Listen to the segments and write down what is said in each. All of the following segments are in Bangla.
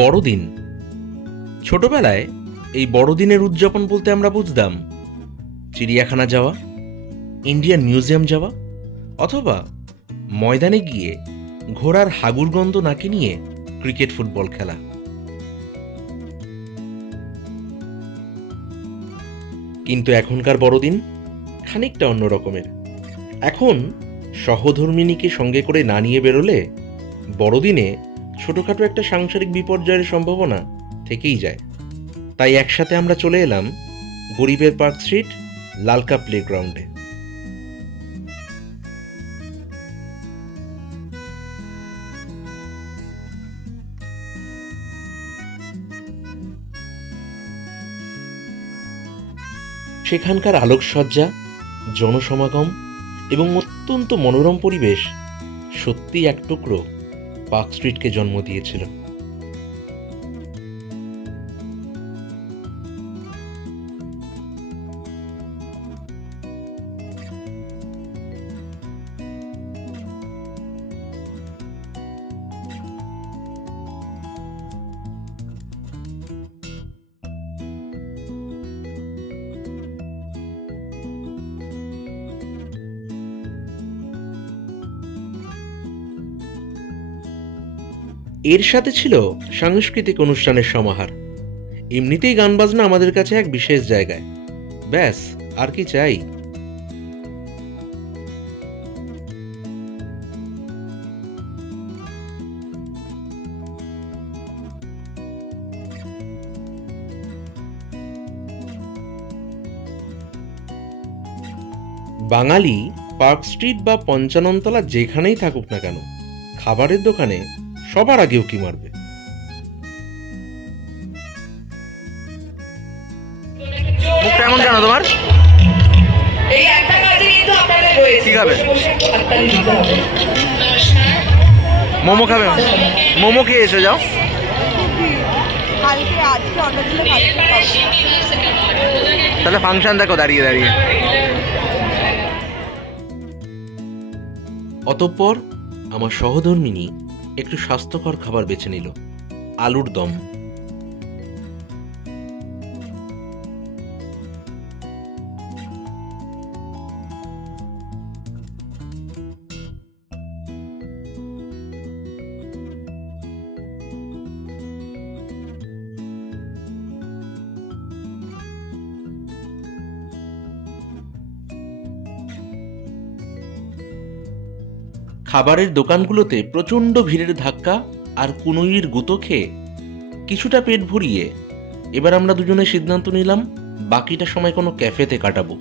বড়দিন। ছোটবেলায় এই বড়দিনের উদযাপন বলতে আমরা বুঝতাম চিড়িয়াখানা যাওয়া, ইন্ডিয়ান মিউজিয়াম যাওয়া, অথবা ময়দানে গিয়ে ঘোড়ার হাগুর গন্ধ নাকে নিয়ে ক্রিকেট ফুটবল খেলা। কিন্তু এখনকার বড়দিন খানিকটা অন্য রকমের। এখন সহধর্মিণীকে সঙ্গে করে না নিয়ে বেরোলে বড়দিনে ছোটখাটো একটা সাংসারিক বিপর্যয়ের সম্ভাবনা থেকেই যায়। তাই একসাথে আমরা চলে এলাম গরিবের পার্ক স্ট্রিট লালকা প্লেগ্রাউন্ডে। সেখানকার আলোকসজ্জা, জনসমাগম এবং অত্যন্ত মনোরম পরিবেশ সত্যি এক টুকরো পার্ক স্ট্রিটকে জন্ম দিয়েছিল। এর সাথে ছিল সাংস্কৃতিক অনুষ্ঠানের সমাহার। এমনিতেই গান বাজনা আমাদের কাছে এক বিশেষ জায়গায়, ব্যাস আর কি চাই। বাঙালি পার্ক স্ট্রিট বা পঞ্চাননতলা যেখানেই থাকুক না কেন, খাবারের দোকানে সবার আগে উকি মারবে। মুখটা এমন কেন তোমার? এই একটা কাজে কিন্তু আপনাদের রয়েছে। কি খাবে? বসে বসে হাততালি দিতে হবে। মোমো খাবে? মোমো খেয়ে এসে যাও। কালকে আজকে অর্ডার দিলে কালকে পাবো। তাহলে ফাংশন দেখো দাঁড়িয়ে দাঁড়িয়ে। অতঃপর আমার সহধর্মিণী একটু স্বাস্থ্যকর খাবার বেছে নিল, আলুর দম। খাবারের দোকানগুলোতে প্রচণ্ড ভিড়ের ধাক্কা আর কুনুইয়ের গুঁতো খেয়ে কিছুটা পেট ভরিয়ে এবার আমরা দুজনে সিদ্ধান্ত নিলাম বাকিটা সময় কোনো ক্যাফেতে কাটাবো।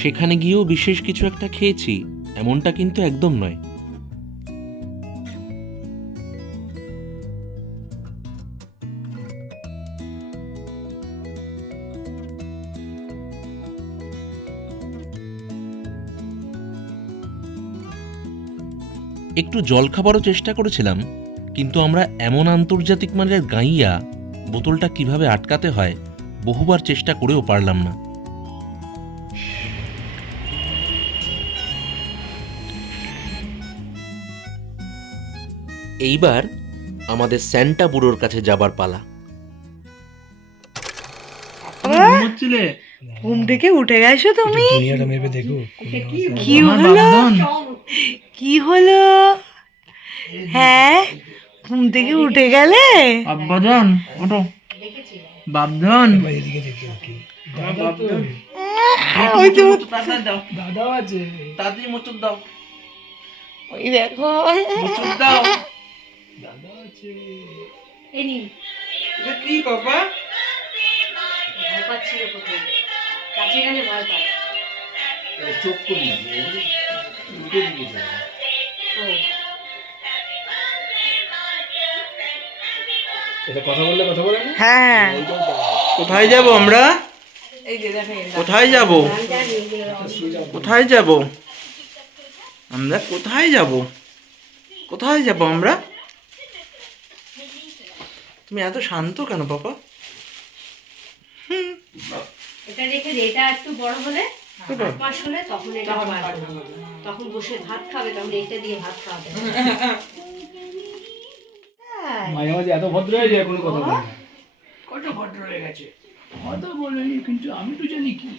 সেখানে গিয়েও বিশেষ কিছু একটা খেয়েছি এমনটা কিন্তু একদম নয়। একটু জল খাবারও চেষ্টা করেছিলাম, কিন্তু আমরা এমন আন্তর্জাতিক মানের গাইয়া বোতলটা কিভাবে আটকাতে হয় বহুবার চেষ্টা করেও পারলাম না। এইবার আমাদের স্যান্টা বুড়োর কাছে যাবার পালা। ঘুম থেকে উঠে গেছো তুমি? দুনিয়াটা মেপে দেখো কি হলো? কি হলো? হ্যাঁ ঘুম থেকে উঠে গেলে আব্বাজান ওঠো বাবজান ওই তো দাদা আছে দাদি মোচক দাও ওই দেখো মোচক দাও দাদা আছে এটা কি বাবা চোখ করি উঠে দিকে যাবে এটা কথা বললে কথা বলে না হ্যাঁ কোথায় যাব আমরা কোথায় যাব কোথায় যাব আমরা কোথায় যাব কোথায় যাব আমরা তুমি এত শান্ত কেন বাবা এটা রেখে দে, এটা একটু বড় হলে 8 মাস হলে তখন এটা পারবে। তখন বসে ভাত খাবে, তখন এটা দিয়ে ভাত খাবে। মাঝে মাঝে এত ভদ্র হয়ে যায় কোনো কথা বলে না কত ভদ্র হয়ে গেছে কথা বলেনি কিন্তু আমি তো জানি কি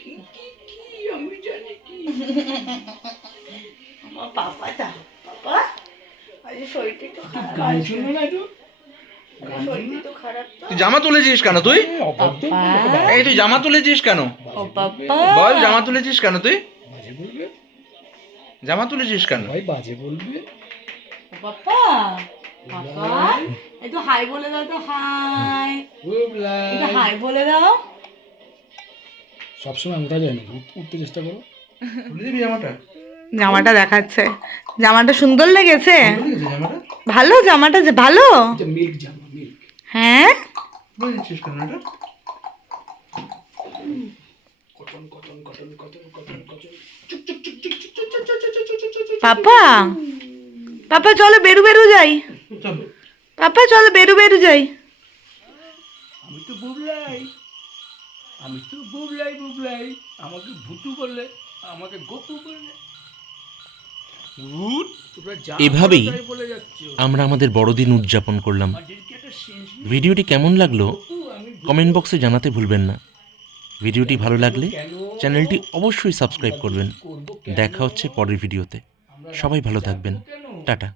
কি কি কি আমি জানি কি আমার পাপাটা পাপা আজ শরীরটা একটু খারাপ গান শুনবে না একটু শরীরটা একটু খারাপ তো তুই জামা তুলেছিস কেন তুই এই তুই জামা তুলেছিস কেন ও পাপা বল জামা তুলেছিস কেন তুই বাজে বলবে জামা তুলেছিস কেন ভাই বাজে বলবে ও পাপা পাপা একটু হাই বলে দাও তো হাই একটু হাই বলে দাও সবসময় ওঠা যায় না উঠতে চেষ্টা করো তুলে দিবি জামাটা জামাটা দেখাচ্ছে জামাটা সুন্দর লেগেছে জামাটা ভালো জামাটা যে ভালো এটা মিল্ক জামা মিল্ক হ্যাঁ তুলেছিস কেন এটা cotton cotton cotton cotton cotton cotton papa papa চলো বেরু বেরু যাই চলো পাপা চলো বেরু বেরু যাই আমি তো বুবলাই বুবলাই আমাকে ভুতু বললে আমাকে গপু বললে ভূত তোমরা যা এভাবেই বলো তাই বলে যাচ্ছ আমরা আমাদের বড়দিন উদযাপন করলাম আমাদের কি একটা সেন্স নেই ভিডিওটি কেমন লাগলো আমি কমেন্ট বক্সে জানাতে ভুলবেন না ভিডিওটি ভালো লাগলে কেন চ্যানেলটি অবশ্যই সাবস্ক্রাইব করবেন করবো দেখা হচ্ছে পরের ভিডিওতে সবাই ভালো থাকবেন টাটা